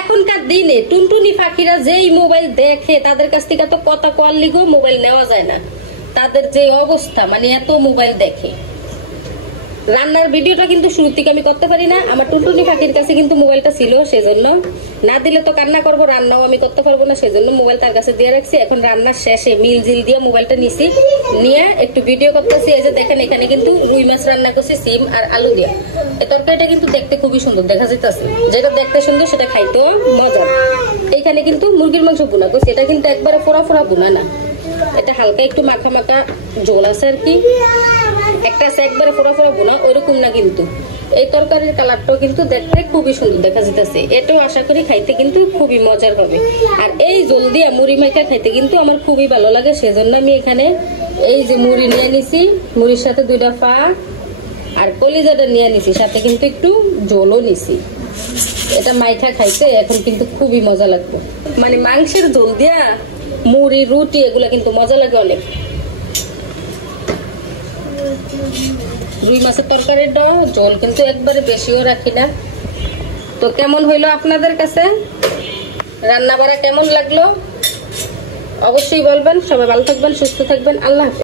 এখনকার দিনে টুনটুনি ফাঁকিরা যেই মোবাইল দেখে তাদের কাছ থেকে তো কথা কল লিগো মোবাইল নেওয়া যায় না। তাদের যে অবস্থা, মানে এত মোবাইল দেখে। রান্নার ভিডিওটা কিন্তু শুরু থেকে আমি করতে পারি না, আমার টুনটুনি ফাঁকির কাছে কিন্তু মোবাইলটা ছিল, সেজন্য না দিলে তো কান্না করবো, রান্নাও আমি করতে পারবো না, সেজন্য মোবাইল তার কাছে দিয়ে রাখছি। এখন রান্নার শেষে মিল জিল দিয়ে মোবাইলটা নিছি, নিয়ে একটু ভিডিও করতেছি। এই যে দেখেন এখানে কিন্তু রুই মাছ রান্না করছি সিম আর আলু দিয়ে। এই তরকারিটা কিন্তু দেখতে খুবই সুন্দর দেখা যাইতেছে, যেটা দেখতে সুন্দর সেটা খাইতেও মজা। এইখানে কিন্তু মুরগির মাংস বোনা করছি, এটা কিন্তু একবারে ফোড়া ফোড়া বোনা না, এটা হালকা একটু মাখা মাখা ঝোল আছে আর কি। একটা আছে একবারে ফোড়া ফোড়া বোনা, ওইরকম না কিন্তু। এই তরকারির কালারটাও কিন্তু দেখতে খুবই সুন্দর দেখা যাইতেছে, এটাও আশা করি খাইতে কিন্তু খুবই মজার হবে। আর এই ঝোল দিয়ে মুড়ি মাখা খাইতে কিন্তু আমার খুবই ভালো লাগে, সেজন্য আমি এখানে এই যে মুড়ি নিয়ে নিছি, মুড়ির সাথে 2টা পা আর কলিজাটা নিয়ে নিছি, সাথে কিন্তু একটু ঝোলও নিছি। এটা মাইখা খাইতে এখন কিন্তু খুবই মজা লাগবে, মানে মাংসের ঝোল দিয়া মুড়ি রুটি এগুলা কিন্তু মজা লাগে অনেক। রুই মাছের তরকারির ঝোল কিন্তু একবারে বেশিও রাখি না। তো কেমন হইলো আপনাদের কাছে, রান্না বাড়া কেমন লাগলো অবশ্যই বলবেন। সবাই ভালো থাকবেন, সুস্থ থাকবেন, আল্লাহ হাফেজ।